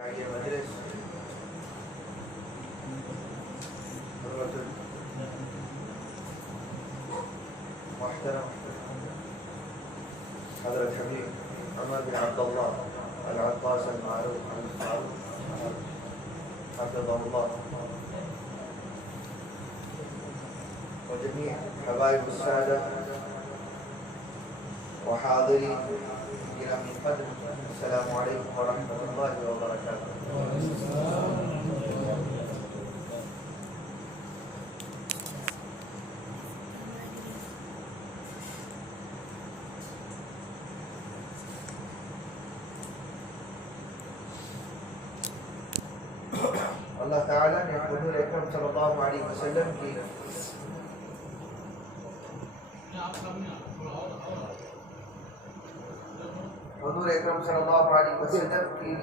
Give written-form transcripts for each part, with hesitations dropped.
یہ مجلس محترم حضرت حبیب عمر بن عبداللہ العباس المعروف حفظہ اللہ وجميع حبائب السادة وحاضرين الكرام من قدر السلام عليكم ورحمة الله وبركاته. اللہ تعالیٰ نے حضور اکرم صلی اللہ علیہ وسلم کی حضور اکرم صلی اللہ علیہ وسلم کی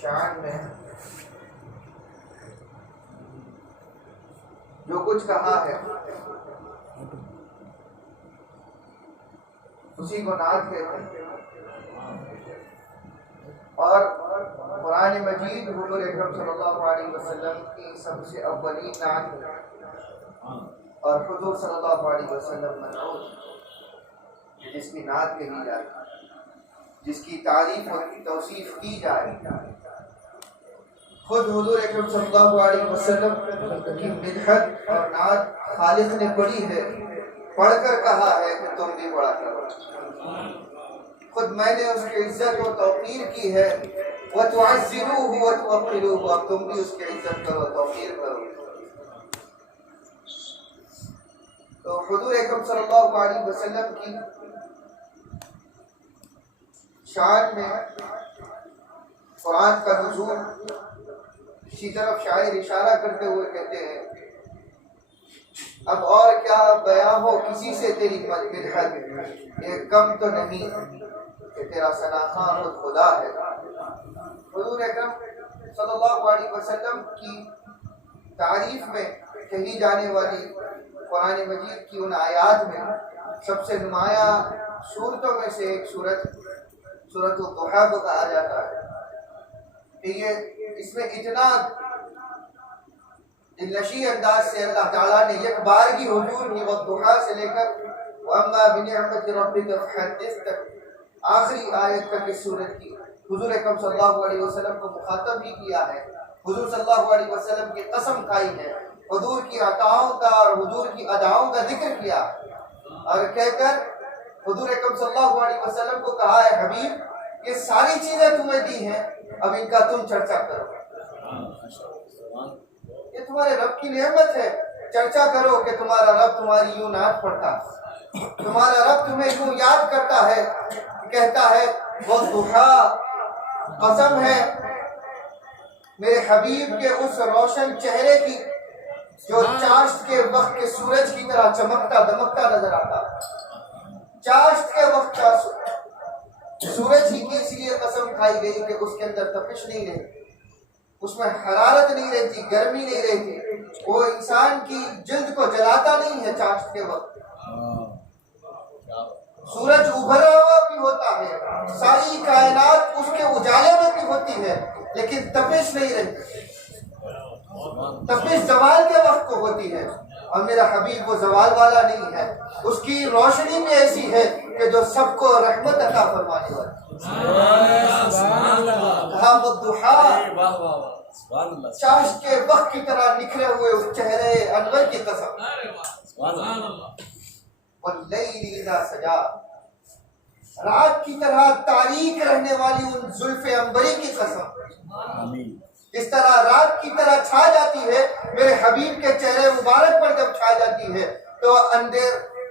شان میں جو کچھ کہا ہے اسی کو نعت کہتے ہیں، اور قرآن مجید حضور اکرم صلی اللہ علیہ وسلم کی سب سے اولین نعت ہے، اور حضور صلی اللہ علیہ وسلم منعوت جس کی نعت کہی جائے، جس کی تعریف اور توصیف کی جائے، خود حضور اکرم صلی اللہ علیہ وسلم کی مدحت اور نعت خالق نے پڑھی ہے، پڑھ کر کہا ہے کہ تم بھی پڑھا کرو. خود میں نے اس کی عزت و توقیر کی ہے، وَتُعَزِّرُوهُ وَتُوَقِّرُوهُ، اب تم بھی اس کی عزت کرو، توقیر کرو. تو حضور اکرم صلی اللہ علیہ وسلم کی شان میں قرآن کا نزول، اسی طرف شاعر اشارہ کرتے ہوئے کہتے ہیں اب اور کیا بیان ہو کسی سے تیری مدحت، یہ کم تو نہیں کہ تیرا ثناخوان خود خدا ہے. حضور اکرم صلی اللہ علیہ وسلم کی تعریف میں کہی جانے والی قرآن مجید کی ان آیات میں سب سے نمایاں صورتوں میں سے ایک سورۃ الضحیٰ کو کہا جاتا ہے کہ یہ اس میں اتنا دلنشین انداز سے اللہ تعالیٰ نے یک بارگی حضور کی والضحیٰ سے لے کر وَأَمَّا بِنِعْمَةِ رَبِّكَ فَحَدِّثْ تک آخری آیت تک اس سورت کی حضور اکرم صلی اللہ علیہ وسلم کو مخاطب بھی کیا ہے. حضور صلی اللہ علیہ وسلم کی قسم کھائی ہے، حضور کی عطاؤں کا اور حضور کی اداؤں کا ذکر کیا، اور کہہ کر حضور اکرم صلی اللہ علیہ وسلم کو کہا ہے حبیب یہ ساری چیزیں تمہیں دی ہیں، اب ان کا تم چرچا کرو. یہ تمہارے رب کی نعمت ہے، چرچا کرو کہ تمہارا رب تمہاری یوں نعت پڑھتا، تمہارا رب تمہیں یوں یاد کرتا ہے، کہتا ہے والضحیٰ، قسم ہے میرے حبیب کے اس روشن چہرے کی جو چاشت کے وقت کے سورج کی طرح چمکتا دمکتا نظر آتا. چاشت کے وقت کا سورج ہی کی اس لیے قسم کھائی گئی کہ اس کے اندر تپش نہیں رہتی، اس میں حرارت نہیں رہتی، گرمی نہیں رہتی، وہ انسان کی جلد کو جلاتا نہیں ہے. چاشت کے وقت سورج ابھرا ہوا بھی ہوتا ہے، ساری کائنات اس کے اجالے میں بھی ہوتی ہے، لیکن تپش نہیں رہتی. تپش زوال کے وقت کو ہوتی ہے، اور میرا حبیب وہ زوال والا نہیں ہے، اس کی روشنی بھی ایسی ہے کہ جو سب کو رحمت عطا فرمانے والی. کہا والضحیٰ، چاشت کے وقت کی طرح نکھرے ہوئے اس چہرے انور کی قسم. واللیل اذا سجا، رات کی طرح تاریک رہنے والی ان زلف عنبری کی قسم. اس طرح رات کی طرح چھا جاتی ہے میرے حبیب کے چہرے مبارک پر، جب چھا جاتی ہے تو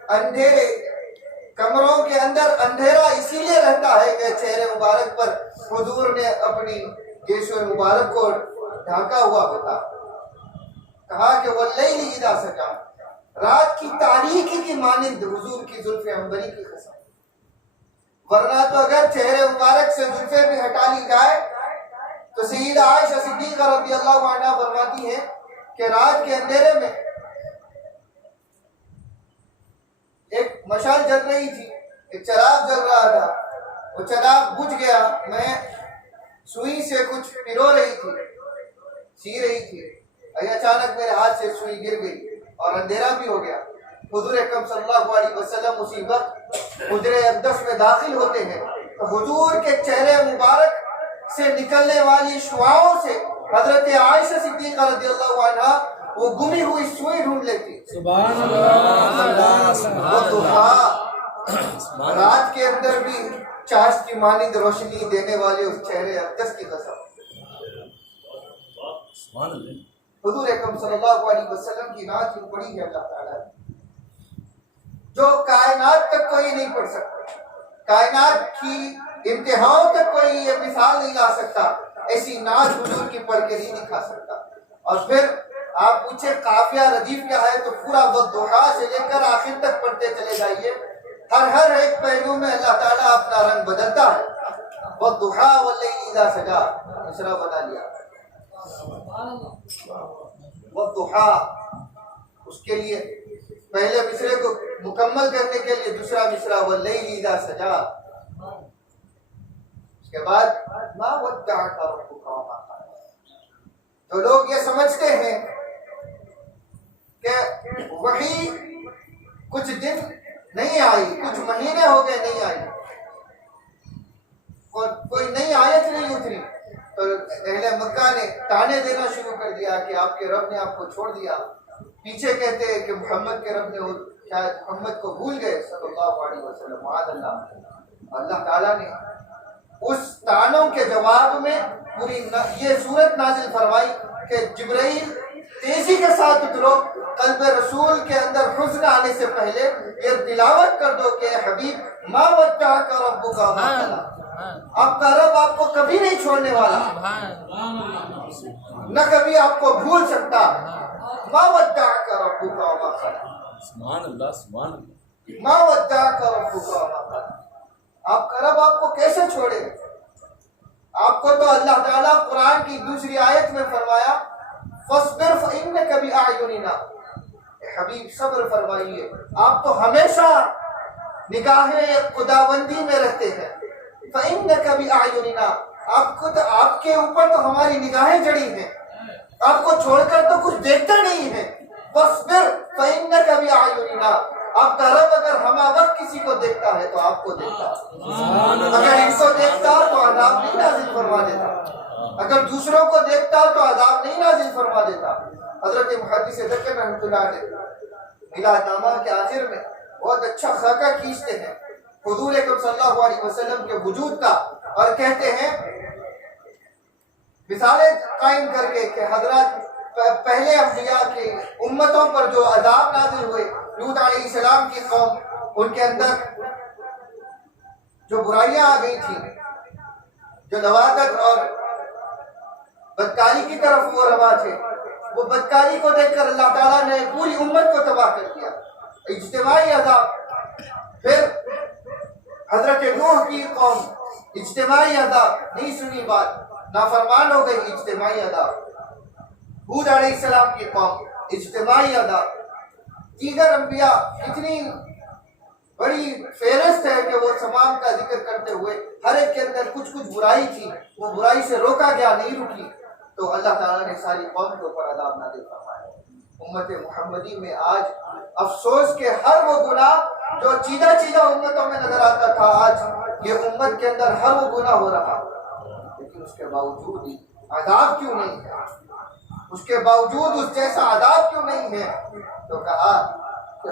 اندھیرے کمروں کے اندر اندھیرا اسی لیے رہتا ہے کہ چہرے مبارک پر حضور نے اپنی گیسو مبارک کو ڈھانکا ہوا ہوتا. کہا کہ واللیل اذا سجا، رات کی تاریکی کی مانند حضور کی زلف عنبری کی قسم. ورنہ تو اگر چہرے مبارک سے زلفیں بھی ہٹا لی جائے تو سیدہ عائشہ صدیقہ رضی اللہ عنہا فرماتی ہیں کہ رات کے اندھیرے میں ایک مشال جل رہی تھی، ایک چراغ جل رہا تھا، وہ چراغ بجھ گیا. میں سوئی سے کچھ پرو رہی تھی، سی رہی تھی، اچانک میرے ہاتھ سے سوئی گر گئی اور اندھیرا بھی ہو گیا۔ حضور اکرم صلی اللہ علیہ وسلم اسی وقت حجرہ اقدس میں داخل ہوتے ہیں تو حضور کے چہرے مبارک سے نکلنے والی شعاؤں سے حضرت عائشہ صدیقہ رضی اللہ عنہا وہ گمی ہوئی سوئی ڈھونڈ لیتی۔ سبحان اللہ، وہ دعا رات کے اندر بھی چاشت کی مانند روشنی دینے والے اس چہرے اقدس کی قسم۔ حضور اکرم صلی اللہ علیہ وسلم کی نعت ہی پڑھی ہے اللہ تعالیٰ نے، جو کائنات تک کوئی نہیں پڑھ سکتا، کائنات کی انتہاؤں تک کوئی یہ مثال نہیں لا سکتا، ایسی نعت حضور کی پڑھ کے نہیں دکھا سکتا۔ اور پھر آپ پوچھے قافیہ ردیف کیا ہے تو پورا والضحیٰ سے لے کر آخر تک پڑھتے چلے جائیے، ہر ایک پہلو میں اللہ تعالیٰ اپنا رنگ بدلتا ہے۔ والضحیٰ واللیل اذا سجا مصرع بنا لیا، والضحیٰ اس کے لیے پہلے مصرے کو مکمل کرنے کے لیے دوسرا مصرع واللیل اذا سجا، اس کے بعد ما ودعک ربک وما قلی۔ تو لوگ یہ سمجھتے ہیں کہ وحی کچھ دن نہیں آئی، کچھ مہینے ہو گئے نہیں آئی، کوئی نئی آیت نہیں اتری، تو اہل مکہ نے تانے دینا شروع کر دیا کہ آپ کے رب نے آپ کو چھوڑ دیا۔ پیچھے کہتے ہیں کہ محمد کے رب نے شاید محمد کو بھول گئے صلی اللہ علیہ وسلم، معاذ اللہ۔ اللہ تعالیٰ نے اس تانوں کے جواب میں پوری یہ صورت نازل فرمائی کہ جبرائیل تیزی کے ساتھ اترو، قلب رسول کے اندر حزن آنے سے پہلے یہ تلاوت کر دو کہ حبیب ما ودعک ربک وما قلی، آپ کا رب آپ کو کبھی نہیں چھوڑنے والا، نہ کبھی آپ کو بھول سکتا۔ ما ودعک ربک وما قلی، سبحان اللہ، سبحان اللہ، ما ودعک ربک وما قلی، آپ کا رب آپ کو کیسے چھوڑے؟ آپ کو تو اللہ تعالیٰ قرآن کی دوسری آیت میں فرمایا فاصبر فإنک بأعیننا، حبیب صبر فرمائیے، آپ تو ہمیشہ نگاہیں خداوندی میں رہتے ہیں۔ فإنک بأعیننا، آپ کے اوپر تو ہماری نگاہیں جڑی ہیں، آپ کو چھوڑ کر تو کچھ دیکھتا نہیں ہے۔ فاصبر فإنک بأعیننا، آپ کا رب اگر ہمہ وقت کسی کو دیکھتا ہے تو آپ کو دیکھتا، اگر ان کو دیکھتا تو عذاب نہیں نازل فرما دیتا، اگر دوسروں کو دیکھتا تو عذاب نہیں نازل فرما دیتا۔ حضرت محدث دکن رحمۃ اللہ علیہ میلاد نامہ کے آخر میں بہت اچھا خاکہ کھینچتے ہیں حضور اکرم صلی اللہ علیہ وسلم کے وجود کا، اور کہتے ہیں مثالیں قائم کر کے کہ حضرات پہلے انبیاء کی امتوں پر جو عذاب نازل ہوئے، لوط علیہ السلام کی قوم، ان کے اندر جو برائیاں آ گئی تھیں، جو لواطت اور بدکاری کی طرف وہ روا تھے، وہ بدکاری کو دیکھ کر اللہ تعالیٰ نے پوری امت کو تباہ کر دیا، اجتماعی عذاب۔ پھر حضرت نوح کی قوم، اجتماعی عذاب، نہیں سنی بات، نافرمان ہو گئی، اجتماعی عذاب۔ ہود علیہ السلام کی قوم، اجتماعی عذاب۔ دیگر انبیاء اتنی بڑی فہرست ہے کہ وہ تمام کا ذکر کرتے ہوئے ہر ایک کے اندر کچھ برائی تھی، وہ برائی سے روکا گیا، نہیں رکی، تو اللہ تعالیٰ نے ساری قوم کے اوپر عذاب نازل فرمایا۔ امت محمدی میں آج افسوس کہ ہر وہ گناہ جو چیدہ امتوں میں نظر آتا تھا، آج یہ امت کے اندر ہر وہ گناہ ہو رہا، لیکن اس کے باوجود عذاب کیوں نہیں ہے؟ اس کے باوجود اس جیسا عذاب کیوں نہیں ہے؟ تو کہا کہ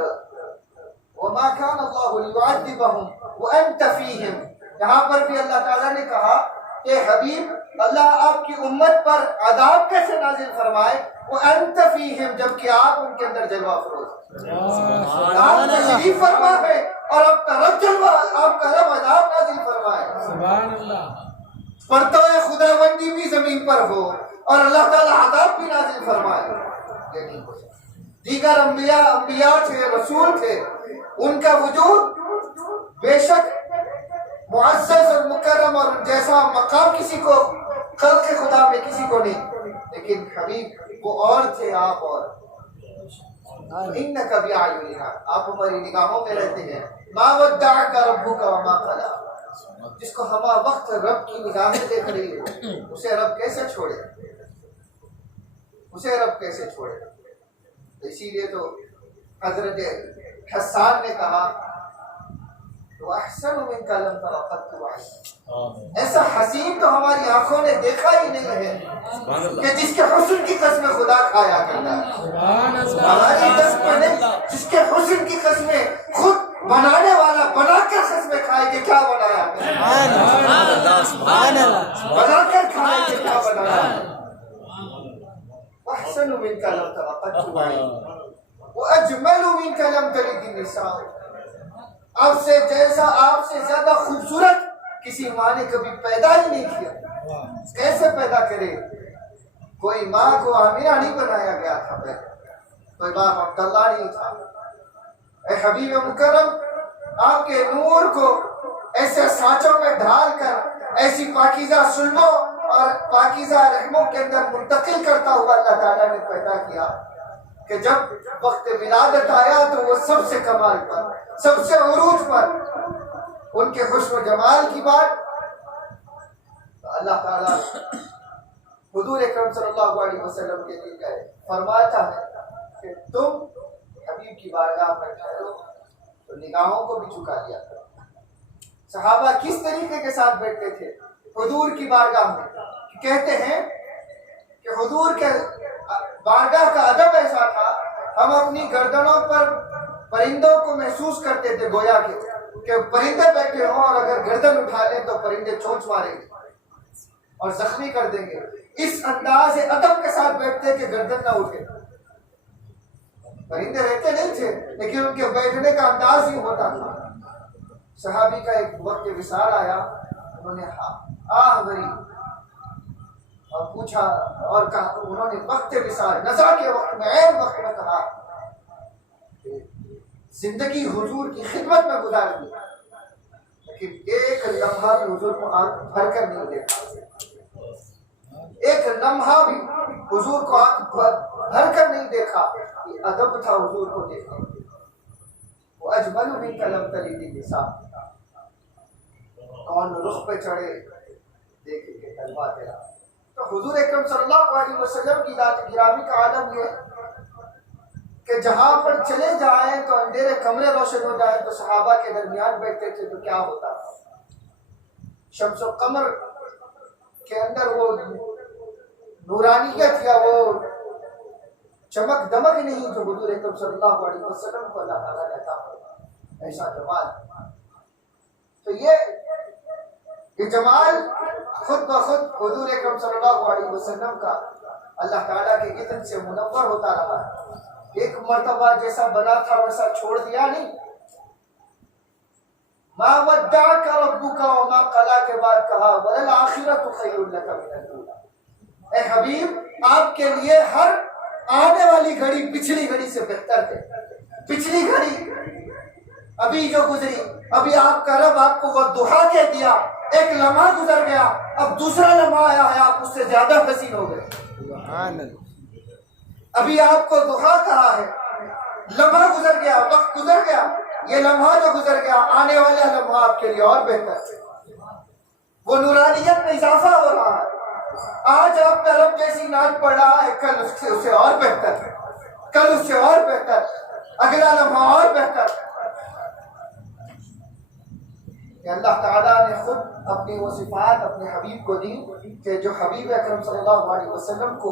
وَمَا كَانَ اللَّهُ لِيُعَذِّبَهُمْ وَأَنْتَ فِيهِمْ، یہاں پر بھی اللہ تعالیٰ نے کہا کہ حبیب اللہ آپ کی امت پر عذاب کیسے نازل فرمائے، وَأَنْتَ فِيهِمْ، جبکہ آپ ان کے اندر جلوہ افروز، آپ تشریف فرما ہے اور آپ کا رب جلوہ، آپ کا رب عذاب نازل فرمائے۔ سبحان اللہ، پرتو خداوندی بھی زمین پر ہو اور اللہ تعالیٰ عذاب بھی نازل فرمائے، یہ نہیں ہو سکتا۔ دیگر انبیاء تھے، رسول تھے، ان کا وجود بے شک معزز اور مکرم اور جیسا مقام کسی کو خلق خدا میں کسی کو نہیں، لیکن حبیب وہ اور تھے، آپ اور انک بأعیننا، آپ ہماری نگاہوں میں رہتے ہیں۔ ما ودعک ربک وما قلی، جس کو ہما وقت رب کی نگاہیں دیکھ رہی ہو، اسے رب کیسے چھوڑے؟ اسے رب کیسے چھوڑے؟ اسی لیے تو حضرت حسان نے کہا وَأَحْسَنُ مِنْكَ لَمْ تَرَ قَطُّ عَيْنٌ، ایسا حسین تو ہماری آنکھوں نے دیکھا ہی نہیں ہے کہ جس کے حسن کی قسمیں خدا کھایا کرتا ہے۔ ہماری قسم نہیں، جس کے حسن کی قسمیں خود بنانے والا بنا کر قسمیں کھائے کہ کیا بنایا ہے، بنا کر کھائے کہ کیا بنایا ہے۔ وَأَحْسَنُ مِنْكَ لَمْ تَرَ قَطُّ عَيْنٌ وَأَجْمَلُ مِنْكَ لَمْ تَلِدِ النِّسَاءُ، آپ سے جیسا، آپ سے زیادہ خوبصورت کسی ماں نے کبھی پیدا ہی نہیں کیا۔ کیسے پیدا کرے؟ کوئی ماں کو آمینہ نہیں بنایا گیا تھا، کوئی باپ عبداللہ نہیں تھا۔ اے حبیب مکرم، آپ کے نور کو ایسے سانچوں میں ڈھال کر ایسی پاکیزہ سلموں اور پاکیزہ رحموں کے اندر منتقل کرتا ہوا اللہ تعالیٰ نے پیدا کیا کہ جب وقت ولادت آیا تو وہ سب سے کمال پر، سب سے عروج پر، ان کے حسن و جمال کی بات اللہ تعالیٰ حضور اکرم صلی اللہ علیہ وسلم کے لیے کہے، فرماتا ہے کہ تم حبیب کی بارگاہ میں ٹھہرو تو نگاہوں کو بھی جھکا دیا کرو۔ صحابہ کس طریقے کے ساتھ بیٹھتے تھے حضور کی بارگاہ میں؟ کہتے ہیں کہ حضور کے بارگاہ کا ادب ایسا تھا، ہم اپنی گردنوں پر پرندوں کو محسوس کرتے تھے، گویا کہ پرندے بیٹھے ہوں اور اگر گردن اٹھا لیں تو پرندے چونچ ماریں گے اور زخمی کر دیں گے۔ اس انداز ادب کے ساتھ بیٹھتے کہ گردن نہ اٹھے۔ پرندے رہتے نہیں تھے لیکن ان کے بیٹھنے کا انداز ہی ہوتا تھا۔ صحابی کا ایک وقت وصال آیا، انہوں نے آہ بھری اور پوچھا اور کہا، انہوں نے وقت وصال نزا کے وقت میں، عین وقت میں کہا کہ زندگی حضور کی خدمت میں گزار دی لیکن ایک لمحہ بھی حضور کو آنکھ بھر کر نہیں دیکھا، ایک لمحہ بھی حضور کو آنکھ بھر کر نہیں دیکھا۔ یہ ادب تھا حضور کو دیکھنے۔ وہ اجمل من کلم تلید النساء، کون رخ پہ چڑھے دیکھے کہ طلبہ تیرا۔ تو حضور اکرم صلی اللہ علیہ وسلم کی ذات گرامی کا عالم یہ کہ جہاں پر چلے جائیں تو اندھیرے کمرے روشن ہو جائیں تو صحابہ کے درمیان بیٹھتے تھے تو کیا ہوتا تھا؟ شمس و قمر کے اندر وہ نورانیت یا وہ چمک دمک نہیں جو حضور اکرم صلی اللہ علیہ وسلم کو اللہ تعالیٰ نے عطا فرمایا، ایسا جمال۔ تو یہ جمال خود بخود حضور اکرم صلی اللہ علیہ وسلم کا اللہ تعالیٰ کے اذن سے منور ہوتا رہا ہے۔ ایک مرتبہ جیسا بنا تھا ویسا چھوڑ دیا نہیں۔ ما ودعک ربک وما قلی کے بعد کہا وللآخرۃ خیر لک من الاولی۔ اے حبیب، آپ کے لیے ہر آنے والی گھڑی پچھلی گھڑی سے بہتر ہے۔ پچھلی گھڑی ابھی جو گزری، ابھی آپ کا رب آپ کو وہ دعا کہہ دیا، ایک لمحہ گزر گیا، اب دوسرا لمحہ آیا ہے، آپ اس سے زیادہ حسین ہو گئے۔ ابھی آپ کو دعا کہا ہے، لمحہ گزر گیا، وقت گزر گیا، یہ لمحہ جو گزر گیا آنے والا لمحہ آپ کے لیے اور بہتر ہے۔ وہ نورانیت میں اضافہ ہو رہا ہے۔ آج آپ کا رب جیسی نعت پڑھ رہا ہے، کل اس سے اور بہتر، کل اس سے اور بہتر، اگلا لمحہ اور بہتر۔ کہ اللہ تعالیٰ نے خود اپنی وہ صفات اپنے حبیب کو دی کہ جو حبیب اکرم صلی اللہ علیہ وسلم کو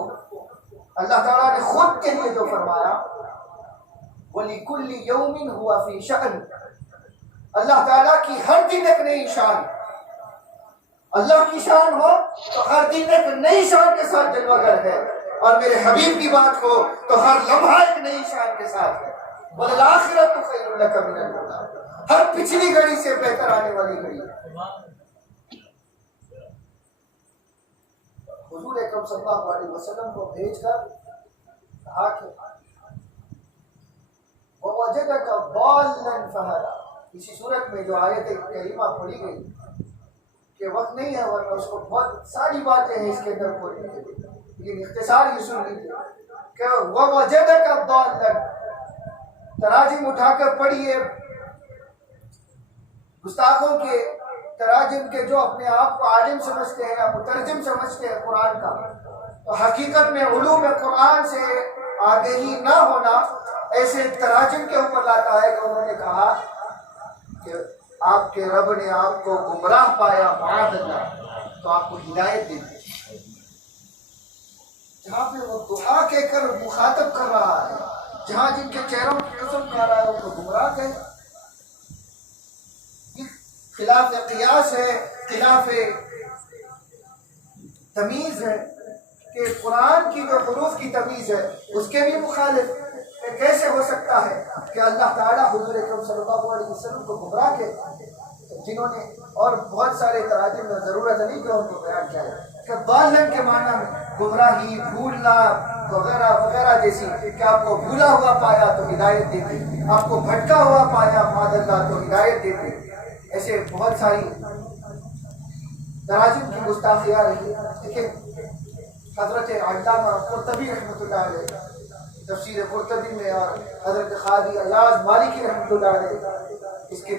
اللہ تعالیٰ نے خود کے لیے جو فرمایا وَلِكُلِّ يَوْمٍ هُوَ فِي شَأْنٍ، اللہ تعالیٰ کی ہر دن ایک نئی شان، اللہ کی شان ہو تو ہر دن ایک نئی شان کے ساتھ جلوہ گر ہے، اور میرے حبیب کی بات ہو تو ہر لمحہ ایک نئی شان کے ساتھ ہے۔ وَالْآخِرَةُ خَيْرٌ لَكَ مِنَ الْأُولَىٰ، ہر پچھلی گھڑی سے بہتر آنے والی گھڑی ہے۔ حضور اکرم صلی اللہ علیہ وسلم کو بھیج کر کہا کہ وَوَجَدَكَ ضَالًّا فَهَدَىٰ، اسی صورت میں جو آیت کریمہ پڑھی گئی کہ وقت نہیں ہے ورنہ اس کو بہت ساری باتیں ہیں اس کے اندر پڑھنے کے لیے، لیکن اختصار یہ سن لیجیے کہ وَوَجَدَكَ ضَالًّا، تراجم اٹھا کر پڑھیے، گستاخوں کے تراجم کے جو اپنے آپ کو عالم سمجھتے ہیں یا مترجم سمجھتے ہیں قرآن کا، تو حقیقت میں علوم قرآن سے آگے ہی نہ ہونا ایسے تراجم کے اوپر لاتا ہے کہ انہوں نے کہا کہ آپ کے رب نے آپ کو گمراہ پایا معاذ اللہ، تو آپ کو ہدایت دے دی، جہاں پہ وہ دعا کہہ کر مخاطب کر رہا ہے، جہاں جن کے چہروں کی قسم کھا رہا ہے ان کو گمراہ کہے، خلاف قیاس ہے، خلاف تمیز ہے کہ قرآن کی جو حروف کی تمیز ہے اس کے بھی مخالف کیسے ہو سکتا ہے کہ اللہ تعالیٰ حضور اکرم صلی اللہ علیہ وسلم کو گمراہ کے، جنہوں نے اور بہت سارے تراجم میں ضرورت نہیں کہ ان کو بیان کیا ہے کہ ضالن کے معنی میں گمراہی، بھولنا وغیرہ وغیرہ جیسی، کہ آپ کو بھولا ہوا پایا تو ہدایت دے دی، آپ کو بھٹکا ہوا پایا معاذ اللہ تو ہدایت دے دی، ایسے بہت ساری تراجم کی گستاخی آ رہی ہے۔ دیکھیں حضرت علامہ قرطبی رحمۃ اللہ علیہ تفسیر قرطبی میں، اور حضرت قاضی ایاز مالکی رحمۃ اللہ علیہ اس کے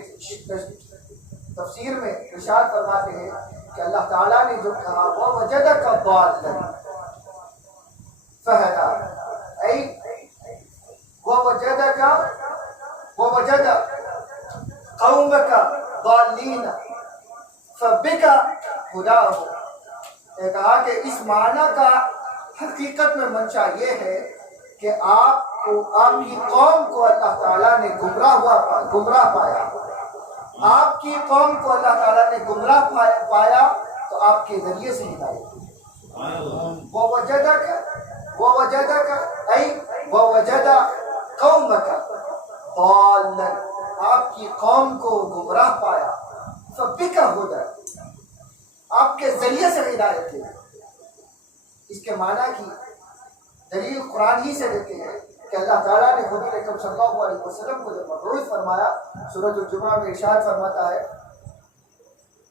تفسیر میں ارشاد فرماتے ہیں کہ اللہ تعالیٰ نے جو کہا وَوَجَدَكَ ضَالًّا فَهَدَىٰ، اے وَوَجَدَ قَوْمَكَ ضَالِّينَ فَبِكَ هُدَاهُمْ، نے کہا کہ اس معنی کا حقیقت میں منشا یہ ہے کہ آپ کی قوم کو اللہ تعالیٰ نے گمراہ پایا، آپ کی قوم کو اللہ تعالیٰ نے گمراہ پایا تو آپ کے ذریعے سے ہدایت دی۔ وَوَجَدَكَ اَيْ وَوَجَدَ قَوْمَكَ ضَالًّا، آپ کی قوم کو گمراہ پایا، فَبِكَ هُدَىٰ، آپ کے ذریعے سے ہدایت دی۔ اس کے معنی کی دلیل قرآن ہی سے دیتے ہیں کہ اللہ تعالیٰ نے حضور اکرم صلی اللہ علیہ وسلم کو جب مبعوث فرمایا، سورۃ الجمعہ میں ارشاد فرماتا ہے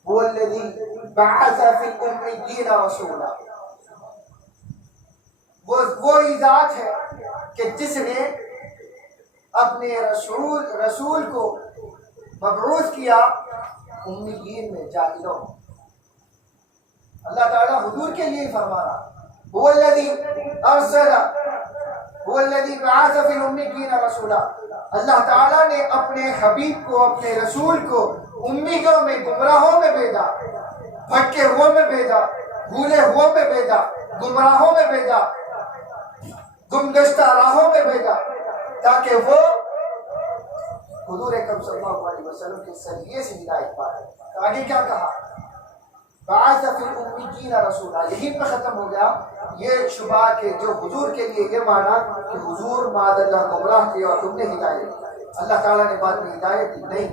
هو الذی بعث فی الأمیین رسولا، وہی ذات ہے کہ جس نے اپنے رسول کو مبعوث کیا امیین میں، جاہلوں میں۔ اللہ تعالیٰ حضور کے لیے فرما رہا هو الذی بعث فی الأمیین رسولا، اللہ تعالیٰ نے اپنے حبیب کو، اپنے رسول کو امیوں میں، گمراہوں میں بھیجا، بھٹکے ہوئے میں بھیجا، بھولے ہوئے میں بھیجا، گمراہوں میں بھیجا، گمگشتہ راہوں میں بھیجا، تاکہ وہ حضور اکرم صلی اللہ علیہ وسلم کے ذریعے سے ہدایت پائے۔ آگے کیا کہا؟ بعث فی الأمیین رسولا، یہیں پہ ختم ہو گیا یہ شبہ کہ جو حضور کے لیے یہ مانا کہ حضور معاذ اللہ گمراہ کیا اور تم نے ہدایت دی، اللہ تعالیٰ نے بعد میں ہدایت دی، نہیں،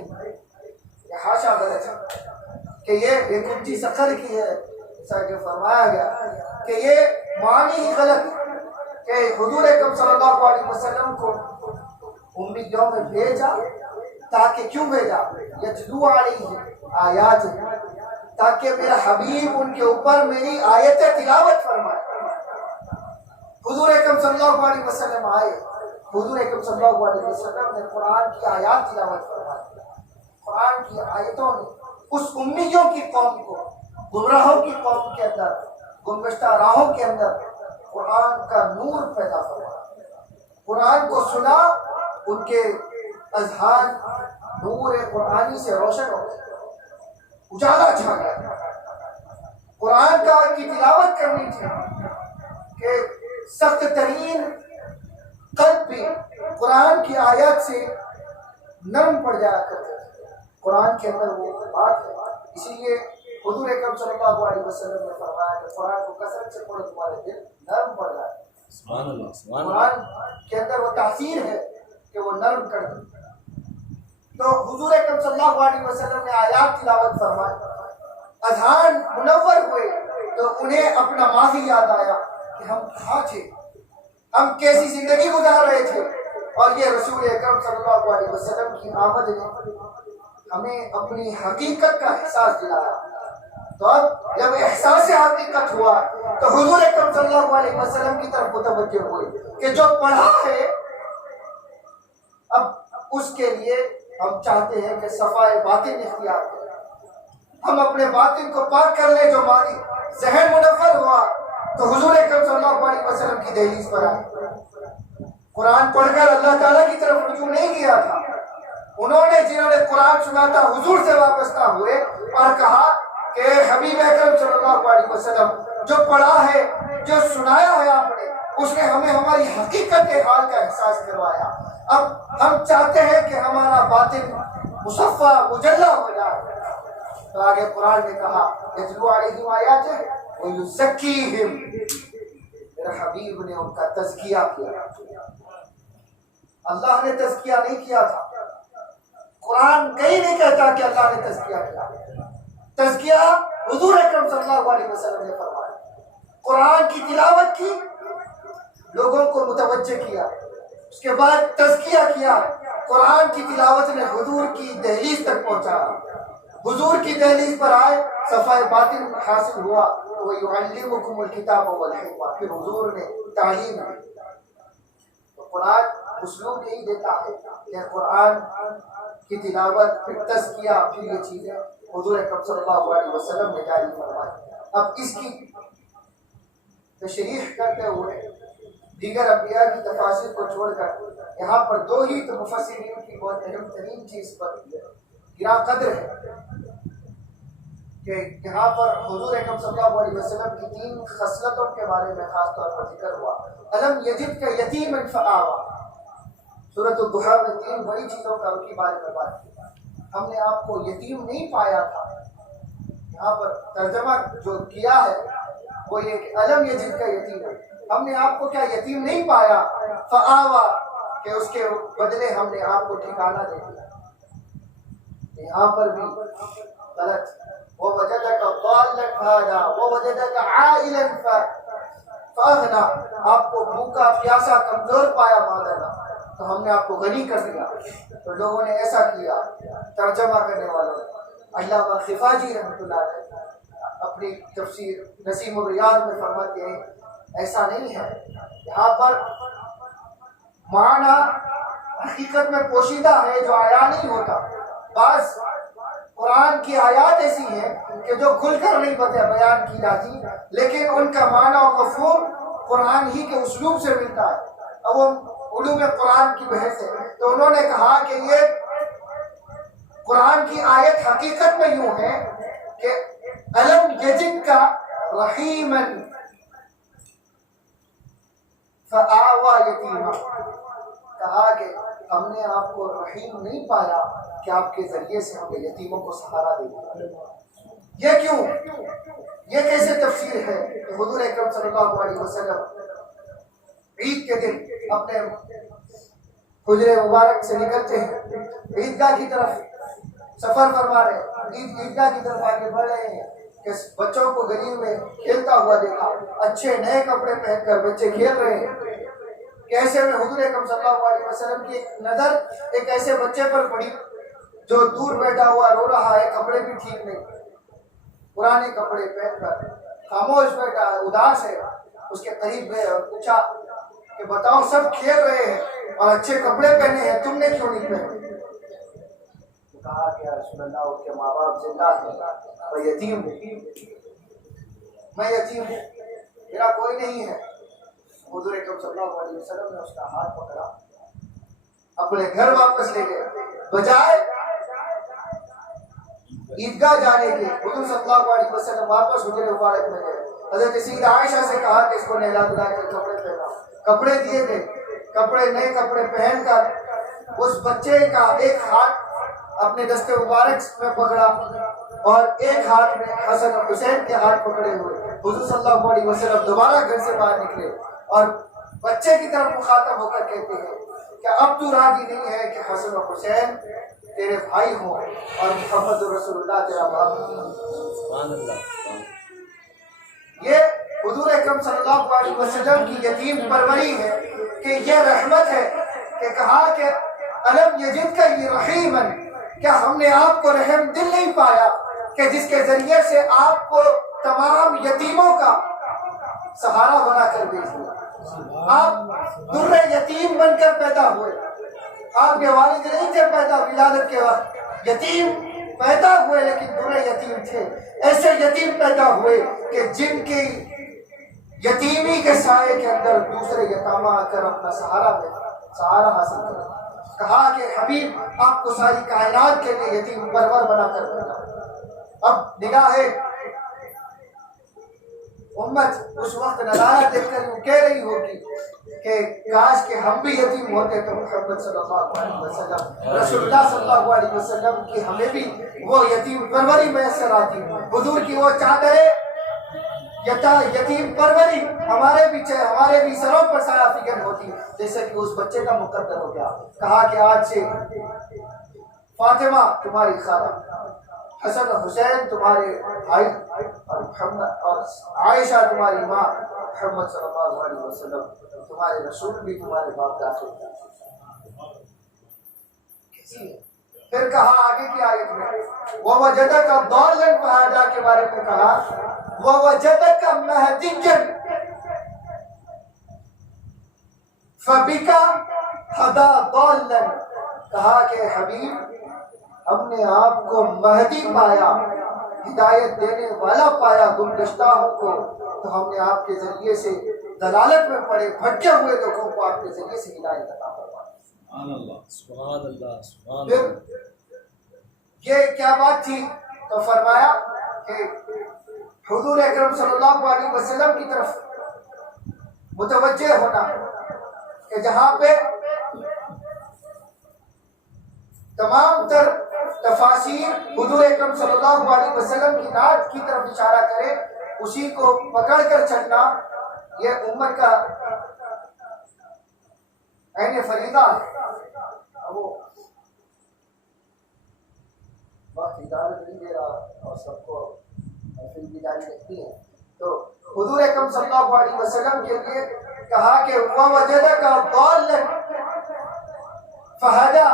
یہ حاشا غلط ہے کہ یہ کنجی سقر کی ہے، جیسا کہ فرمایا گیا کہ یہ معنی ہی غلط کہ حضور اکرم صلی اللہ علیہ وسلم کو امیوں میں بھیجا، تاکہ کیوں بھیجا؟ یتلو علیہ آیات، تاکہ میرا حبیب ان کے اوپر میری آیت تلاوت فرمائے۔ حضور اکرم صلی اللہ علیہ وسلم آئے، حضور اکرم صلی اللہ علیہ وسلم نے قرآن کی آیات تلاوت فرمائی، قرآن کی آیتوں نے اس امیوں کی قوم کو، گمراہوں کی قوم کے اندر، گمگشتہ راہوں کے اندر قرآن کا نور پیدا فرمایا، قرآن کو سنا، ان کے اذہان نور قرآنی سے روشن ہو گئے، اجالا چھا گیا۔ قرآن کا کی تلاوت کرنی تھی کہ سخت ترین قلب بھی قرآن کی آیات سے نرم پڑ جایا کرتے تھے، قرآن کے اندر وہ بات ہے۔ اسی لیے حضور اکرم صلی اللہ علیہ وسلم نے فرمایا کہ قرآن کو کثرت سے پڑھو تمہارے دل نرم پڑ جائے۔ سبحان اللہ، سبحان اللہ۔ قرآن کے اندر وہ تاثیر ہے کہ وہ نرم کر دے۔ تو حضور اکرم صلی اللہ علیہ وسلم نے آیات تلاوت فرمائی، اذہان منور ہوئے، تو انہیں اپنا ماضی یاد آیا کہ ہم کہاں تھے، ہم کیسی زندگی گزار رہے تھے، اور یہ رسول اکرم صلی اللہ علیہ وسلم کی آمد نے ہمیں اپنی حقیقت کا احساس دلایا۔ تو اب جب احساس حقیقت ہوا تو حضور اکرم صلی اللہ علیہ وسلم کی طرف متوجہ ہوئے کہ جو پڑھا ہے اب اس کے لیے ہم چاہتے ہیں کہ صفائے باطن اختیار کریں، ہم اپنے باطن کو پاک کر لیں، جو ہماری ذہن منور ہوا تو حضور اکرم صلی اللہ علیہ وسلم کی دہلیز پر آئے۔ قرآن پڑھ کر اللہ تعالیٰ کی طرف رجوع نہیں کیا تھا، جنہوں نے قرآن سنا تھا حضور سے وابستہ ہوئے اور کہا کہ حبیب اکرم صلی اللہ علیہ وسلم جو پڑھا ہے، جو سنایا ہے آپ نے، اس نے ہمیں ہماری حقیقت حال کا احساس کروایا۔ اب ہم چاہتے ہیں کہ ہمارا باطن مصفا مجلہ ہو جائے، تو آگے قرآن نے کہا یتلو علیہم آیاتہ ویزکیہم، میرے حبیب نے ان کا تزکیہ کیا۔ اللہ نے تزکیہ نہیں کیا تھا، قرآن کہیں نہیں کہتا کہ اللہ نے تزکیہ کیا۔ تزکیہ حضور اکرم صلی اللہ علیہ وسلم نے فرمایا۔ قرآن کی تلاوت کی، لوگوں کو متوجہ کیا، اس کے بعد تزکیہ کیا، قرآن کی تلاوت نے حضور کی دہلیز تک پہنچا۔ حضور کی دہلیز پر آئے، صفائے باطن حاصل ہوا، وَيُعَلِّمُكُمُ الْكِتَابَ وَالْحِکْمَةَ، پھر حضور نے تعلیم دی۔ تو قرآن اسلوب یہی دیتا ہے کہ قرآن کی تلاوت، پھر تزکیہ، پھر یہ چیزیں حضور اکرم صلی اللہ علیہ وسلم نے جاری فرمائی۔ اب اس کی تشریح کرتے ہوئے دیگر انبیاء کی تفاسیر کو چھوڑ کر یہاں پر دو ہی تو مفسرین کی بہت اہم ترین چیز پر گرا قدر ہے کہ یہاں پر حضور اکرم صلی اللہ علیہ وسلم کی تین خصلتوں کے بارے میں خاص طور پر ذکر ہوا۔ الم یجد کا یتیما فآویٰ، سورۃ الضحیٰ میں تین بڑی چیزوں کا ان کے بارے میں بات کی۔ ہم نے آپ کو یتیم نہیں پایا تھا، یہاں پر ترجمہ جو کیا ہے وہ یہ کہ الم یجد کا یتیم، ہم نے آپ کو کیا یتیم نہیں پایا، فآویٰ، کہ اس کے بدلے ہم نے آپ کو ٹھکانہ دے دیا۔ یہاں پر بھی غلط، وَوَجَدَكَ ضَالًّا فَهَدَىٰ وَوَجَدَكَ عَائِلًا فَأَغْنَىٰ، آپ کو بھوکا پیاسا کمزور پایا مادنا تو ہم نے آپ کو غنی کر دیا۔ تو لوگوں نے ایسا کیا، ترجمہ کرنے والوں نے، علامہ خفاجی رحمۃ اللہ علیہ اپنی تفسیر نسیم الریاض میں فرماتے ہیں ایسا نہیں ہے، یہاں پر معنی حقیقت میں پوشیدہ ہے جو آیا نہیں ہوتا۔ بعض قرآن کی آیات ایسی ہیں کہ جو کھل کر نہیں بیان کی جاتی، لیکن ان کا معنی و مفہوم قرآن ہی کے اسلوب سے ملتا ہے، اور وہ علوم قرآن کی بحث ہے۔ تو انہوں نے کہا کہ یہ قرآن کی آیت حقیقت میں یوں ہے کہ الم یجد کا رحیما فآویٰ یتیما، کہا کہ ہم نے آپ کو رحیم نہیں پایا کہ آپ کے ذریعے سے ہمیں یتیموں کو سہارا دے دیا۔ یہ کیوں؟ یہ کیسے تفسیر ہے کہ حضور اکرم صلی اللہ علیہ وسلم عید کے دن اپنے حجرے مبارک سے نکلتے ہیں، عیدگاہ کی طرف سفر فرما رہے ہیں، عیدگاہ کی طرف آگے بڑھ رہے ہیں کہ بچوں کو گلی میں کھیلتا ہوا دیکھا، اچھے نئے کپڑے پہن کر بچے کھیل رہے ہیں۔ کیسے میں حضور اکرم صلی اللہ علیہ وسلم کی ایک نظر ایک ایسے بچے پر پڑی جو دور بیٹھا ہوا رو رہا ہے، کپڑے بھی ٹھیک نہیں، پرانے کپڑے پہن کر خاموش بیٹھا ہے، اداس ہے۔ اس کے قریب گئے اور پوچھا کہ بتاؤ، سب کھیل رہے ہیں اور اچھے کپڑے پہنے ہیں، تم نے کیوں نہیں پہنے؟ کہا کہ رسول اللہ ان کے ماں باپ زندہ ہیں، میں یتیم ہوں، میں یتیم ہوں، میرا کوئی نہیں ہے۔ حضور اکرم صلی اللہ علیہ وسلم نے اس کا ہاتھ پکڑا، اپنے گھر واپس لے گئے، بجائے عیدگاہ جانے کے حضور صلی اللہ علیہ وسلم واپس حجرے مبارک میں گئے۔ حضرت سیدہ عائشہ سے کہا کہ اس کو نہلا دھلا کر کپڑے پہنا، کپڑے دیے گئے، کپڑے نئے کپڑے پہن کر اس بچے کا ایک ہاتھ اپنے دستے مبارک میں پکڑا اور ایک ہاتھ میں حسن اور حسین کے ہاتھ پکڑے ہوئے حضور صلی اللہ علیہ وسلم دوبارہ گھر سے باہر نکلے اور بچے کی طرف مخاطب ہو کر کہتے ہیں کہ اب تو راضی نہیں ہے کہ حسن اور حسین تیرے بھائی ہوں اور محمد رسول اللہ تیرا باپ ہوں۔ یہ حضور اکرم صلی اللہ علیہ وسلم کی یتیم پروری ہے کہ یہ رحمت ہے کہ کہا کہ الم یجد کا یہ رحیما، کیا ہم نے آپ کو رحم دل نہیں پایا کہ جس کے ذریعے سے آپ کو تمام یتیموں کا سہارا بنا کر بھیج دیا۔ آپ در یتیم بن کر پیدا ہوئے، آپ کے والد نہیں تھے پیدا ولادت کے وقت، یتیم پیدا ہوئے لیکن برے یتیم تھے، ایسے یتیم پیدا ہوئے کہ جن کی یتیمی کے سائے کے اندر دوسرے یتامہ آ کر اپنا سہارا حاصل کرے۔ کہا کہ حبیب آپ کو ساری کائنات کے لیے یتیم پرور بنا کر بھیجا۔ اب نگاہ امت اس وقت نظارہ دیکھ کر وہ کہہ رہی ہوگی کہ کاش کہ ہم بھی یتیم ہوتے تو محمد صلی اللہ علیہ وسلم، رسول اللہ صلی اللہ علیہ وسلم کی ہمیں بھی وہ یتیم پروری میسر آتی، حضور کی وہ چادریں یتیم پروری ہمارے بھی سروں پر سایہ فکن ہوتی، جیسے کہ اس بچے کا مقدر ہو گیا۔ کہا کہ آج سے فاطمہ تمہاری خالہ، حسن اور حسین تمہارے بھائی، اور محمد اور عائشہ تمہاری ماں، محمد صلی اللہ علیہ وسلم تمہارے رسول بھی تمہارے باپ داخل۔ پھر کہا آگے کی آیت میں وَوَجَدَكَ ضَالًّا فَهَدَىٰ کے بارے میں کہا وَوَجَدَكَ مَهْدِيًّا فَبِكَ هَدَىٰ ضَالًّا، کہا کہ حبیب ہم نے آپ کو مہدی پایا، ہدایت دینے والا پایا گمگشتہوں کو، تو ہم نے آپ کے ذریعے سے دلالت میں پڑے بھٹکے ہوئے لوگوں کو آپ کے ذریعے سے ہدایت عطا فرمائی۔ سبحان اللہ، سبحان اللہ، سبحان پھر اللہ۔ یہ کیا بات تھی؟ تو فرمایا کہ حضور اکرم صلی اللہ علیہ وسلم کی طرف متوجہ ہونا کہ جہاں پہ تمام تر تفاسیر حضور اکرم صلی اللہ علیہ وسلم کی نعت کی طرف اشارہ کرے، اسی کو پکڑ کر چلنا یہ امت کا عین فریضہ ہے۔ وہ وقت اجازت نہیں دے رہا اور سب کو محفل کی جاری رکھتی ہے، تو حضور اکرم صلی اللہ علیہ وسلم کے لیے کہا کہ وَوَجَدَكَ ضَالًّا فَهَدَىٰ،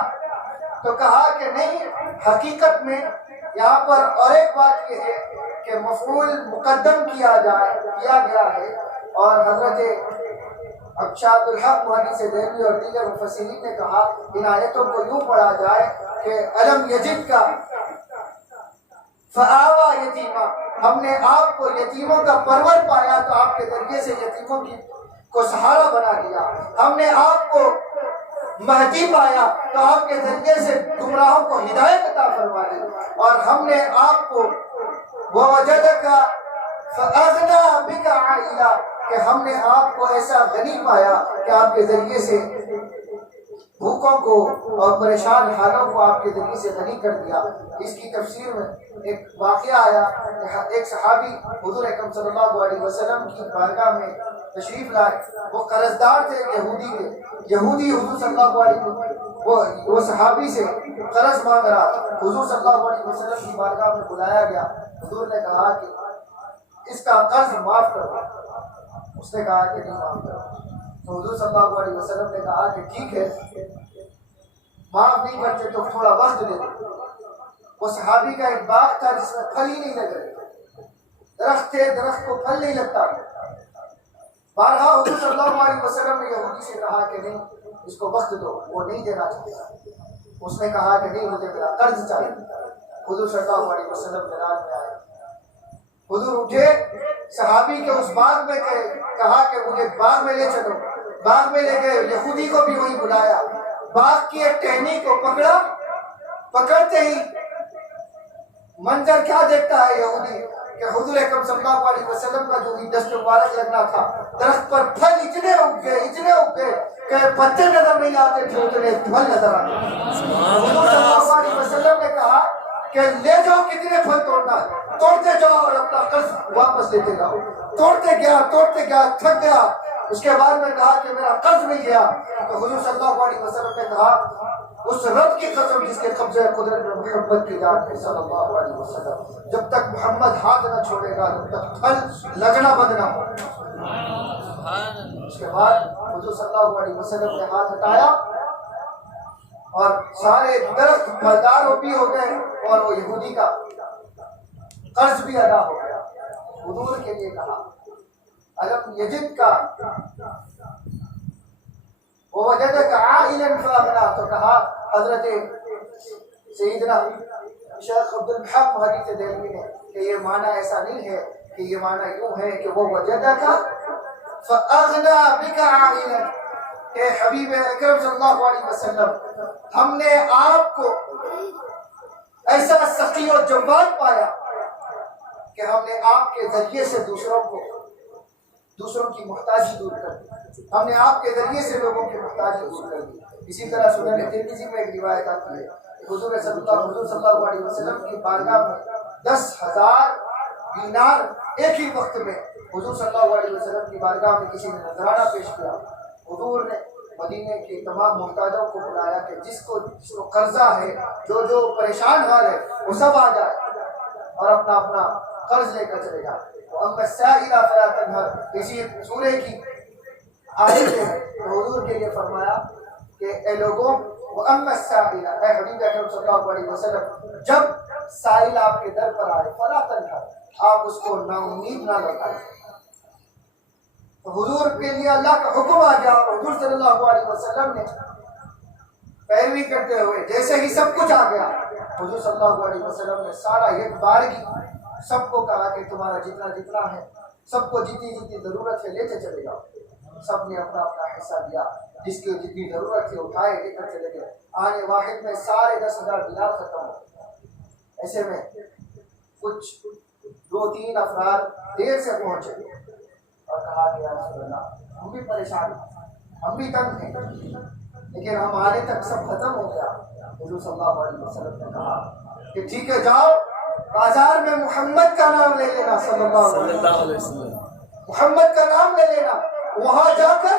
تو کہا کہ نہیں، حقیقت میں یہاں پر اور ایک بات یہ ہے کہ مفعول مقدم کیا گیا ہے، اور حضرت شاہد الحق محدث دہلوی اور دیگر مفسرین نے کہا ان آیتوں کو یوں پڑھا جائے کہ الم یجد کا فآویٰ یتیما، ہم نے آپ کو یتیموں کا پرور پایا تو آپ کے ذریعے سے یتیموں کو سہارا بنا دیا، ہم نے آپ کو مہدی پایا تو آپ کے ذریعے سے گمراہوں کو ہدایت عطا فرما دی، اور ہم نے آپ کو وَوَجَدَكَ فَأَغْنَىٰ بِكَ عَائِلًا، کہ ہم نے آپ کو ایسا غنی پایا کہ آپ کے ذریعے سے بھوکوں کو اور پریشان حالوں کو آپ کے ذریعے سے غنی کر دیا۔ اس کی تفسیر میں ایک واقعہ آیا کہ ایک صحابی حضور اکرم صلی اللہ علیہ وسلم کی بارگاہ میں تشریف لائے، وہ قرض دار تھے یہودی حضور صلی اللہ علیہ وسلم وہ صحابی سے قرض مانگ رہا، حضور صلی اللہ علیہ وسلم کی بارگاہ میں بلایا گیا، حضور نے کہا کہ اس کا قرض معاف کرو، اس نے کہا کہ نہیں معاف کرو، تو حضور صلی اللہ علیہ وسلم نے کہا کہ ٹھیک ہے معاف نہیں کرتے تو تھوڑا وقت دے دو۔ وہ صحابی کا ایک باغ تھا جس میں پھل ہی نہیں لگ رہے، درخت تھے، درخت کو پھل نہیں لگتا، بارہا حضور صلی اللہ علیہ وسلم نے یہودی سے کہا کہ نہیں اس کو وقت دو، وہ نہیں دینا چاہتا، اس نے کہا کہ نہیں مجھے میرا قرض چاہیے۔ حضور صلی اللہ علیہ وسلم میدان میں آئے، حضور اٹھے صحابی کے اس باغ میں گئے، کہا کہ مجھے باغ میں لے چلو، باغ میں لے گئے، یہودی کو بھی وہیں بلایا، باغ کی ایک ٹہنی کو پکڑا، پکڑتے ہی منظر کیا دیکھتا ہے یہودی کہ حضور اکرم صلی اللہ علیہ وسلم کا جو دست مبارک لگنا تھا، درخت پر پھل اتنے اگ گئے کہ پتے نظر نہیں آتے تھے، اتنے پھل نظر آتے تھے۔ حضور صلی اللہ علیہ وسلم نے کہا کہ لے جاؤ کتنے پھل توڑنا ہے، توڑتے جاؤ اور اپنا قرض واپس لیتے جاؤ۔ توڑتے گیا تھک گیا، اس کے بعد میں کہا کہ میرا قرض مل گیا، تو حضور صلی اللہ علیہ وسلم نے کہا اس رب کی قسم جس کے قبضے قدرت میں محمد کی ذات ہے صلی اللہ علیہ وسلم، جب تک محمد ہاتھ نہ چھوڑے گا جب تک پھل لگنا بند نہ ہو۔ اس کے بعد حضور صلی اللہ علیہ وسلم نے ہاتھ ہٹایا اور سارے درخت پھلدار بھی ہو گئے اور وہ یہودی کا قرض بھی ادا ہو گیا۔ حضور کے لیے کہا الم یجد کا وَوَجَدَكَ عَائِلًا فَأَغْنَىٰ، تو کہا حضرت سیدنا شیخ عبد الحق محدث دہلوی نے کہ یہ معنی ایسا نہیں ہے کہ یہ معنی یوں ہے کہ وہ وجدک فاغنا بک عائلا، کہ حبیب اکرم صلی اللہ علیہ وسلم ہم نے آپ کو ایسا سخی اور جواد پایا کہ ہم نے آپ کے ذریعے سے دوسروں کی محتاجی دور کر دی، ہم نے آپ کے ذریعے سے لوگوں کی محتاجی دور کر دی۔ اسی طرح سنن ترمذی میں ایک روایت آتی ہے کہ حضور صلی اللہ علیہ وسلم کی بارگاہ میں 10,000 دینار ایک ہی وقت میں حضور صلی اللہ علیہ وسلم کی بارگاہ میں کسی نے نذرانہ پیش کیا۔ حضور نے مدینے کے تمام محتاجوں کو بلایا کہ جس کو قرضہ ہے، جو پریشان حال ہے، وہ سب آ جائے اور اپنا اپنا قرض لے کر چلے جائے۔ وَأَمَّا السَّائِلَ فَلَا تَنْهَرْ، اسی سورے کی آیت ہے تو حضور کے لیے فرمایا کہ اے لوگوں، وَأَمَّا السَّائِلَ، اے حبیب اکرم صلی اللہ علیہ وسلم، جب سائل آپ کے در پر آئے فَلَا تَنْهَرْ، آپ اس کو نا امید نہ لوٹائیں۔ تو حضور کے لیے اللہ کا حکم آ گیا اور حضور صلی اللہ علیہ وسلم نے پیروی کرتے ہوئے جیسے ہی سب کچھ آ گیا، حضور صلی اللہ علیہ وسلم نے سارا ایک بارگی سب کو کہا کہ تمہارا جتنا جتنا ہے، سب کو جتنی جتنی ضرورت ہے لیتے چلے جاؤ۔ سب نے اپنا اپنا حصہ دیا، جس کی جتنی ضرورت تھی اٹھائے لے کر چلے گئے۔ آنے واحد میں سارے 10,000 دینار ختم ہو۔ ایسے میں کچھ 2-3 افراد دیر سے پہنچے اور کہا کہ یا رسول اللہ، ہم بھی پریشان ہیں، ہم بھی تنگ ہیں، لیکن ہم آنے تک سب ختم ہو گیا۔ حضور صلی اللہ علیہ وسلم نے کہا کہ ٹھیک ہے، جاؤ بازار میں محمد کا نام لے لینا، صلی اللہ علیہ وسلم، محمد کا نام لے لینا، وہاں جا کر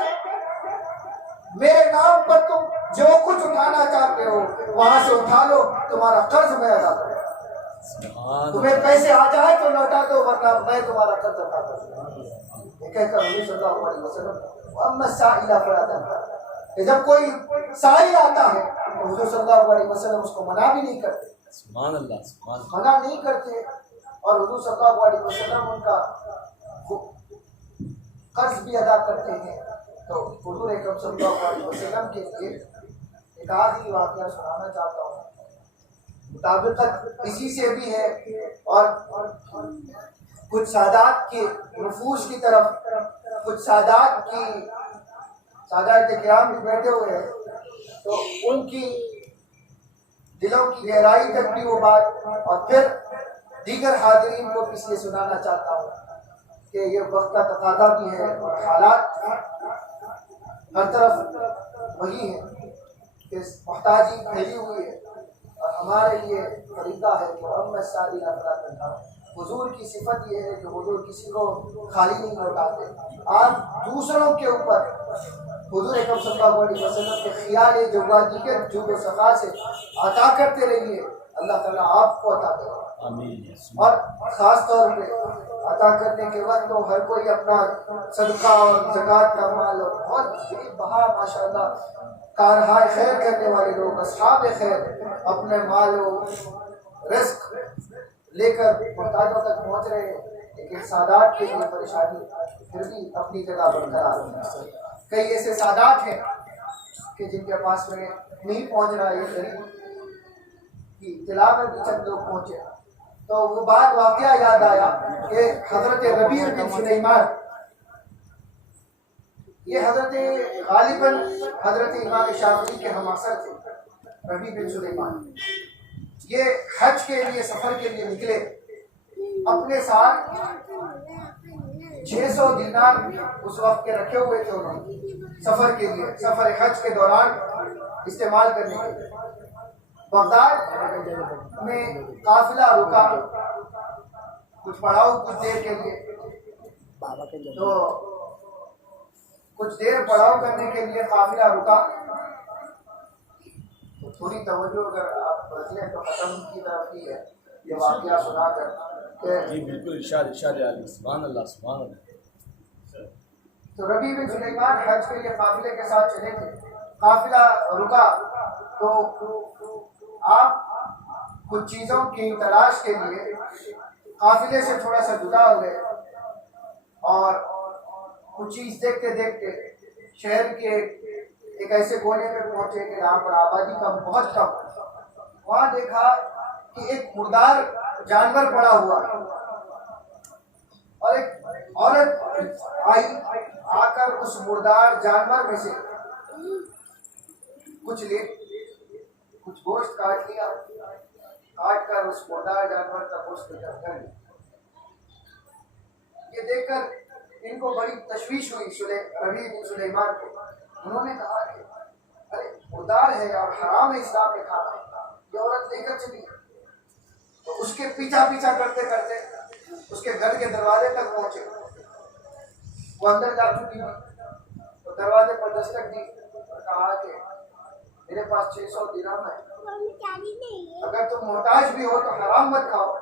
میرے نام پر تم جو کچھ اٹھانا چاہتے ہو وہاں سے اٹھا لو، تمہارا قرض میں ادا کروں، تمہیں پیسے آ جائے تو لوٹا دو ورنہ میں تمہارا قرض ادا کروں۔ یہ کہہ کر حضور صلی اللہ علیہ وسلم اما السائل فلا تنهر، کہ جب کوئی سائل آتا ہے تو حضور صلی اللہ علیہ وسلم اس کو منع بھی نہیں کرتے، سبحان اللہ، سبحان اللہ، منع نہیں کرتے، اور حضور صلی اللہ علیہ وسلم ان کا قرض بھی ادا کرتے ہیں۔ تو حضور اکرم صلی اللہ علیہ وسلم کے لیے ایک آخری واقعہ سنانا چاہتا ہوں، مطابقت اسی سے بھی ہے اور کچھ سادات کے نفوس کی طرف، کچھ سادات کرام بھی بیٹھے ہوئے ہیں تو ان کی دلوں کی گہرائی تک بھی وہ بات، اور پھر دیگر حاضرین کو اس لیے سنانا چاہتا ہوں کہ یہ وقت کا تقاضا بھی ہے اور حالات ہر طرف وہی ہے کہ محتاجی پھیلی ہوئی ہے، اور ہمارے لیے طریقہ ہے کہ ہم ساری فلا تنهر۔ حضور کی صفت یہ ہے کہ حضور کسی کو خالی نہیں لوٹاتے، آپ دوسروں کے اوپر حضور اکرم صلی اللہ علیہ وسلم کے خیال جوادی کے جود و سخا سے عطا کرتے رہیے، اللہ تعالیٰ آپ کو عطا کرے۔ اور خاص طور پہ عطا کرنے کے وقت تو ہر کوئی اپنا صدقہ اور زکوٰۃ کا مال اور بہت بے بہا ماشاءاللہ کارہائے خیر کرنے والے لوگ، اصحاب خیر، اپنے مال و رزق لے کر محتاجوں تک پہنچ رہے ہیں، لیکن سادات کے لیے پریشانی پھر بھی اپنی جگہ برقرار ہے۔ کئی ایسے سادات ہیں کہ جن کے پاس میں نہیں پہنچ رہا یہ غریب کی اطلاع میں بھی چند لوگ پہنچے، تو وہ بات واقعہ یاد آیا کہ حضرت ربیع بن سلیمان، یہ حضرت غالباً حضرت امام شافعی کے ہم عصر تھے۔ ربیع بن سلیمان یہ حج کے لیے سفر کے لیے نکلے، اپنے ساتھ 600 دینار اس وقت کے رکھے ہوئے تھے انہوں نے سفر کے لیے، سفر حج کے دوران استعمال کرنے کے لیے۔ بغداد میں قافلہ رکا کچھ پڑاؤ کچھ دیر کے لیے، تو کچھ دیر پڑاؤ کرنے کے لیے قافلہ رکا، تو تھوڑی توجہ اگر آپ بدلیں تو ختم کی طرف کی ہے یہ واقعہ سنا کر کہ جی بالکل، ارشاد عالی، سبحان اللہ، سبحان اللہ۔ تو ربیع بن سلیمان حج کے لیے قافلے کے ساتھ چلے تھے، قافلہ رکا تو آپ کچھ چیزوں کی تلاش کے لیے قافلے سے تھوڑا سا جدا ہوئے، اور کچھ چیز دیکھتے دیکھتے شہر کے ایک ایسے کونے میں پہنچے کہ جہاں پر آبادی کا بہت کم، وہاں دیکھا کہ ایک مردار جانور پڑا ہوا اور ایک عورت آئی، آ کر اس مردار جانور میں سے کچھ گوشت کاٹ لیا، کاٹ کر اس مردار جانور کا گوشت کر لیا۔ یہ دیکھ کر ان کو بڑی تشویش ہوئی ربیع بن سلیمان کو۔ انہوں نے کہا کہ ارے مردار ہے اور حرام ہے اسلام میں کھانا، یہ عورت لے کر چلی۔ تو اس کے پیچھا کرتے کرتے اس کے گھر کے دروازے تک پہنچے۔ وہ اندر جا چکی تھی تو دروازے پر دستک دی اور کہا کہ میرے پاس 600 درہم ہے، اگر تم محتاج بھی ہو تو حرام مت کھاؤ،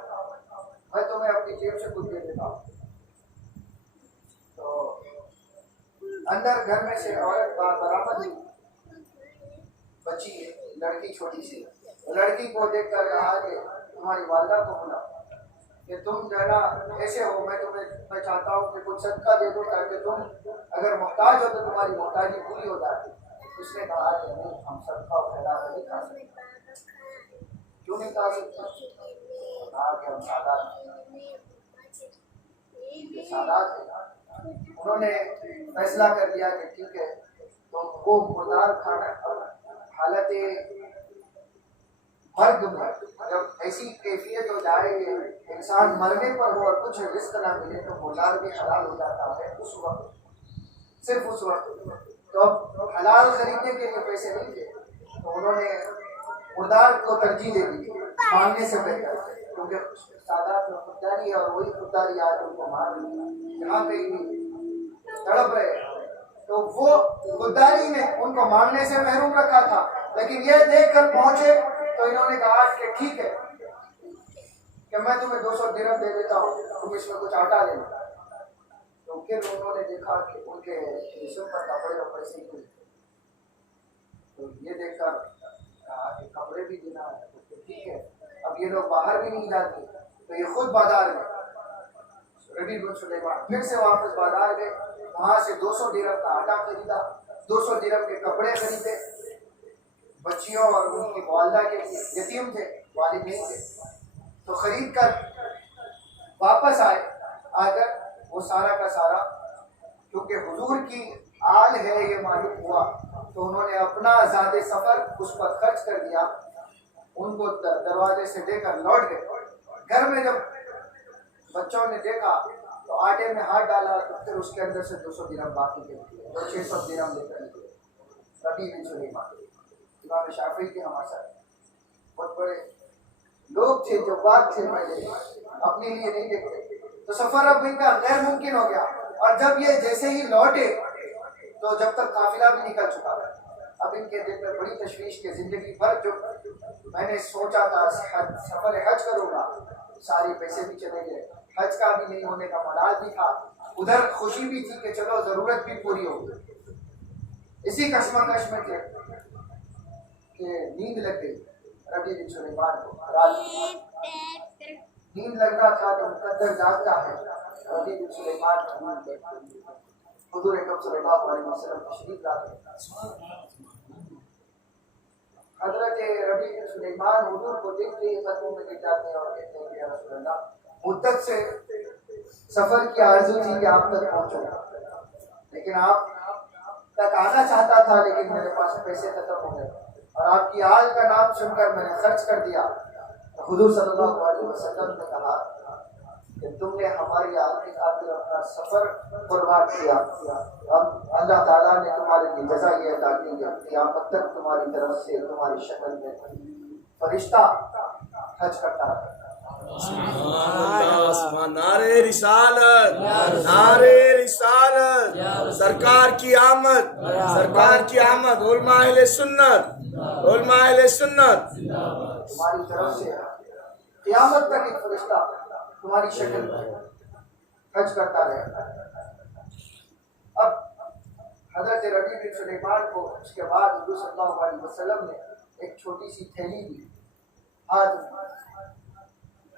میں تمہیں اپنی جیب سے کچھ دے دیتا ہوں۔ تو اندر گھر میں سے عورت برآمد ہوئی، بچی ہے لڑکی چھوٹی سی، لڑکی کو دیکھ کر کہا کہ تمہاری والدہ کو بلا کہ تم جو ہے نا ایسے ہو، میں چاہتا ہوں کہ کچھ صدقہ دے دو تاکہ تم اگر محتاج ہو تو تمہاری محتاجی پوری ہو جاتی۔ اس نے کہا کہ نہیں، ہم صدقہ و خیرات نہیں کھا سکتے۔ کیوں نہیں کھا سکتے؟ کہا کہ ہم سادات ہیں۔ انہوں نے فیصلہ کر لیا کہ ٹھیک ہے، تو وہ مردار کھانا حالت مرگ میں جب ایسی کیفیت ہو جائے کہ انسان مرنے پر ہو اور کچھ رزق نہ ملے تو مردار بھی حلال ہو جاتا ہے اس وقت، صرف اس وقت۔ تو اب حلال خریدنے کے لیے پیسے نہیں تھے تو انہوں نے مردار کو ترجیح دے دی مانگنے سے بہتر، کیونکہ سادات میں خودداری ہے اور وہی خودداری آج ان کو مار رہی ہے، یہاں پہ تڑپ رہے۔ تو وہ خودداری نے ان کو مانگنے سے محروم رکھا تھا، لیکن یہ دیکھ کر پہنچے تو انہوں نے کہا کہ ٹھیک ہے کہ میں تمہیں 200 درہم دے دیتا ہوں، تم اس میں کچھ آٹا لے لو۔ تو پھر انہوں نے دیکھا کہ ان کے جسم پر کپڑے اور پیسے نہیں، تو یہ دیکھ کر کہا کہ کپڑے بھی دینا ہے تو ٹھیک ہے، اب یہ لوگ باہر بھی نہیں جاتے تو یہ خود بازار میں ربیع بن سلیمان پھر سے واپس بازار گئے، وہاں سے 200 درہم کا آٹا خریدا، 200 درہم کے کپڑے خریدے بچیوں اور ان کی والدہ کے لیے، یتیم تھے، والد نہیں تھے، تو خرید کر واپس آئے۔ آ کر وہ سارا کا سارا کیونکہ حضور کی آل ہے یہ معلوم ہوا تو انہوں نے اپنا زاد سفر اس پر خرچ کر دیا، ان کو دروازے سے دے کر لوٹ گئے۔ گھر میں جب بچوں نے دیکھا تو آٹے میں ہاتھ ڈالا تو پھر اس کے اندر سے 200 درہم باقی کے نکلے، تو 600 درہم لے کر نکلے۔ ربیع بن سلیمان امام شافعی کے ہمارے ساتھ بہت بڑے لوگ تھے جو بات تھے، پہلے اپنے لیے نہیں دیکھتے، تو سفر اب ان کا غیر ممکن ہو گیا۔ اور جب یہ جیسے ہی لوٹے تو جب تک قافلہ بھی نکل چکا تھا، اب ان کے دل میں بڑی تشویش کہ زندگی بھر جو میں نے سوچا تھا سفر حج کروں گا، سارے پیسے بھی چلے گئے، حج کا بھی نہیں ہونے کا ملال بھی تھا، ادھر خوشی بھی تھی کہ چلو ضرورت بھی پوری ہوگی، اسی کشمکش میں تھے کہ نیند لگ گئی ربیع بن سلیمان کو۔ رات نیند لگنا تھا تو مقدر جاگتا ہے، ربیع بن سلیمان حضور اکرم صلی اللہ علیہ وسلم تشریف لاتے۔ حضرت ربیع بن سلیمان حضور کو دیکھتے ہی قدموں میں گر جاتے ہیں اور کہتے ہیں کہ یا رسول اللہ، مدت سے سفر کی آرزو تھی کہ آپ تک پہنچو، لیکن آپ تک آنا چاہتا تھا لیکن میرے پاس پیسے ختم ہو گئے اور آپ کی آل کا نام سن کر میں نے خرچ کر دیا۔ حضور صلی اللہ علیہ وسلم نے کہا کہ تم نے ہماری آل کی خاطر اپنا سفر قربان کیا، اب اللہ تعالیٰ نے تمہارے لیے جزا یہ عطا کی ہے قیامت تک تمہاری طرف سے تمہاری شکل میں فرشتہ حج کرتا رہے۔ نعرے رسالت، نعرے رسالت، سرکار کی آمد، سرکار کی آمد، علماء اہل سنت، علماء اہل سنت، تمہاری طرف سے قیامت تک ایک فرشتہ تمہاری شکل میں حج کرتا رہے۔ اب حضرت ربیع بن سلیمان کو اس کے بعد حضور صلی اللہ علیہ وسلم نے ایک چھوٹی سی تھیلی دی ہاتھ میں،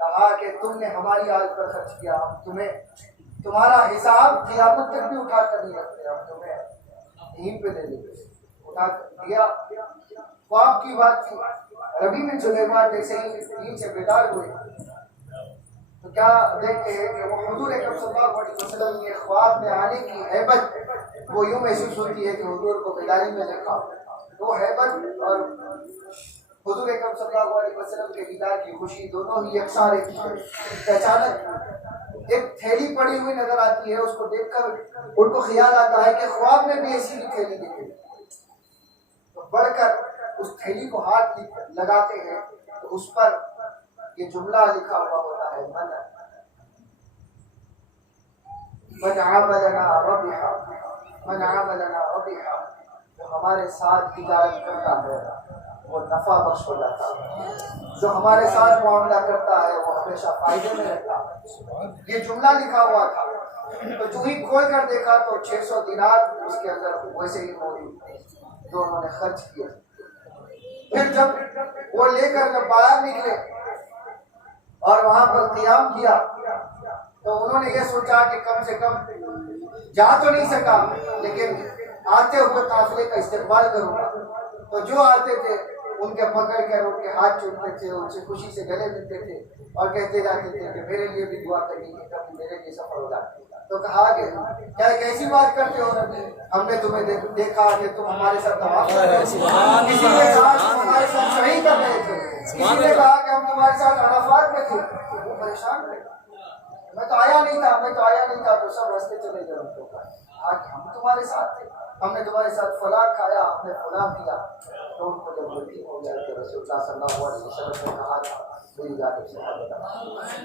کہا کہ تم نے ہماری آل پر خرچ کیا، ہم تمہیں تمہارا حساب قیامت تک بھی اٹھا کر نہیں رکھتے، ہم تمہیں یہیں پہ دے دیں گے۔ اٹھا کر دیا، خواب کی بات تھی، نبی بن سلیمان جیسے ہی نیند سے بیدار ہوئے تو کیا دیکھتے ہیں کہ وہ حضور اکرم صلی اللہ علیہ وسلم کے خواب میں آنے کی ہیبت وہ یوں محسوس ہوتی ہے کہ حضور کو بیداری میں دیکھا. وہ ہیبت اور حضور اکرم صلی اللہ علیہ وسلم کے دیدار کی خوشی دونوں ہی یکساں رہتی ہے. اچانک ایک تھیلی پڑی ہوئی نظر آتی ہے. اس کو دیکھ کر ان کو خیال آتا ہے کہ خواب میں بھی ایسی ہی تھیلی دکھے. تو بڑھ کر اس تھیلی کو ہاتھ لگاتے ہیں تو اس پر یہ جملہ لکھا ہوا ہوتا ہے من عاملنا ربحا، من عاملنا ربحا، جو ہمارے ساتھ تجارت کرتا ہے وہ نفع بخش ہو جاتا ہے، جو ہمارے ساتھ معاملہ کرتا ہے وہ ہمیشہ فائدے میں رہتا ہے. یہ جملہ لکھا ہوا تھا تو جو ہی کھول کر دیکھا تو 600 دینار اس کے اندر ویسے ہی موجود تھے جو انہوں نے خرچ کیے. پھر جب وہ لے کر جب باہر نکلے اور وہاں پر قیام کیا تو انہوں نے یہ سوچا کہ کم سے کم جا تو نہیں سکا لیکن آتے ہوئے قافلے کا استقبال کروں گا. تو جو آتے تھے ان کے پکڑ کر ان کے ہاتھ چومتے تھے، ان سے خوشی سے گلے ملتے تھے اور کہتے جاتے تھے کہ میرے لیے بھی دعا کرنی ہے کبھی میرے لیے سفر ہو جاتا. تو کہا کہ کیا ایک ایسی بات کرتے ہو نبی، ہم نے تمہیں دیکھا کہ تم ہمارے ساتھ طواف کر رہے تھے، کسی نے کہا تم ہمارے ساتھ صحیح کر رہے تھے، کسی نے کہا کہ ہم تمہارے ساتھ عرفات میں تھے. وہ پریشان رہے، میں تو آیا نہیں تھا تو سب راستے چلے گئے. ان کو کہا کہ ہم تمہارے ساتھ تھے، ہم نے تمہارے ساتھ فلاں کھایا، ہم نے فلاں کیا. تو ان کو جب یقین ہو گیا کہ رسول اللہ صلی اللہ علیہ وسلم نے کہا تھا میری جانب سے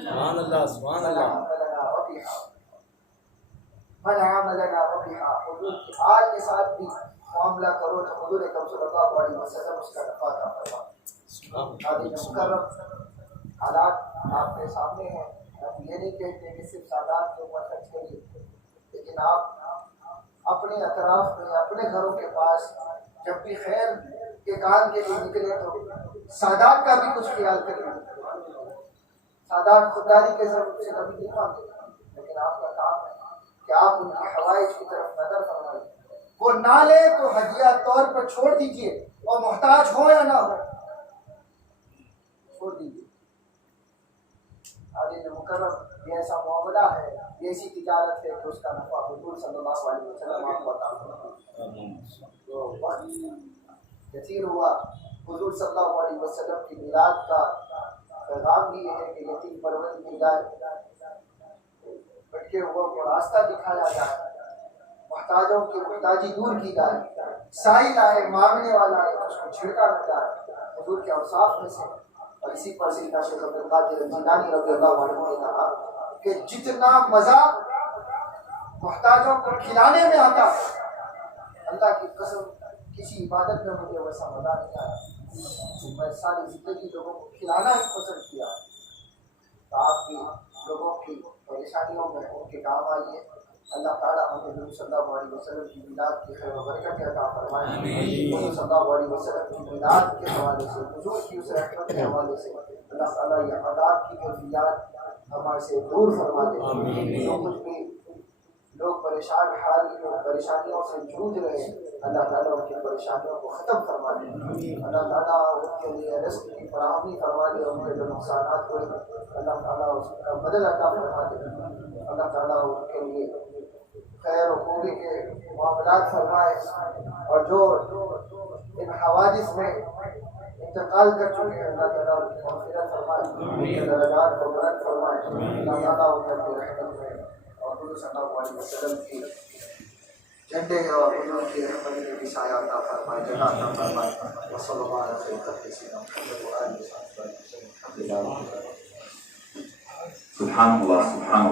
سبحان اللہ سبحان اللہ من عاملنا ربحا، حضور کی آل کے ساتھ بھی معاملہ کرو تو حضور اکرم صلی اللہ علیہ وسلم اس کا نفع عطا فرمائے. عادی مکرم حالات آپ کے سامنے ہیں. ہم یہ نہیں کہتے کہ صرف سادات کے اوپر خرچ کریے، لیکن آپ اپنے اطراف میں اپنے گھروں کے پاس جب بھی خیر کے کام کے لیے نکلے تو سادات کا بھی کچھ خیال کریں. سادات خودداری کے ضرورت سے کبھی نہیں مانتے، لیکن آپ کا کام ہے کہ آپ ان کی حوائج کی طرف نظر فرمائیں. وہ نہ لے تو ہدیہ طور پر چھوڑ دیجئے اور محتاج ہو یا نہ ہو چھوڑ دیجئے. عادی مکرم یہ ایسا معاملہ ہے، یہ ایسی تجارت ہے کہ اس کا نفع حضور صلی اللہ علیہ وسلم آپ کو عطا فرمائے. تو وقت کثیر ہوا. حضور صلی اللہ علیہ وسلم کی میلاد کا پیغام بھی یہ ہے کہ یتیم پرورش کی جائے، بھٹکے ہوا کو راستہ دکھایا جائے، محتاجوں کی محتاجی دور کی جائے، سائل آئے مانگنے والا آئے اس کو چھڑکا نہ جائے. حضور کے اوصاف میں سے. اور اسی پر سیدنا شیخ عبد القادر جیلانی رضی اللہ عنہ نے کہا کہ جتنا مزہ محتاجوں کو کھلانے میں آتا اللہ کی قسم کسی عبادت میں مجھے ویسا مزہ نہیں آیا. میں ساری زندگی لوگوں کو کھلانا ہی پسند کیا. تو آپ بھی لوگوں کی پریشانیوں میں ان کے کام آئیے. اللہ تعالیٰ ہمیں نبی صلی اللہ علیہ وسلم کی میلاد کی خیر و برکت عطا فرمائے. نبی صلی اللہ علیہ وسلم کی میلاد کے حوالے سے، حضور کی اس رحمت کے حوالے سے اللہ تعالیٰ یہ عذاب کی کیفیات ہمارے سے دور فرما دے. جو کچھ بھی لوگ پریشان حال پریشانیوں سے جوجھ رہے ہیں اللہ تعالیٰ ان کی پریشانیوں کو ختم فرما دے. اللہ تعالیٰ ان کے لیے رزق کی فراہمی فرما دے. ان کے جو نقصانات ہوئے اللہ تعالیٰ اس کا بدل عطا فرما دے. اللہ تعالیٰ ان کے لیے خیر و خوبی کے معاملات فرمائے. اور جو ان حوادث میں انتقال کر چکے ہیں اللہ تعالیٰ ان کی مغفرت فرمائے، ان کے درجات کو بلند فرمائے. اللہ تعالیٰ ان کی رحمت میں اور حضور صلی اللہ علیہ وسلم کی جھنڈے اور حضور کی رحمت میں بھی سایہ عطا فرمائے، جگہ عطا فرمائے. وصلی اللہ علیہ وسلم سبحان اللہ سبحان اللہ.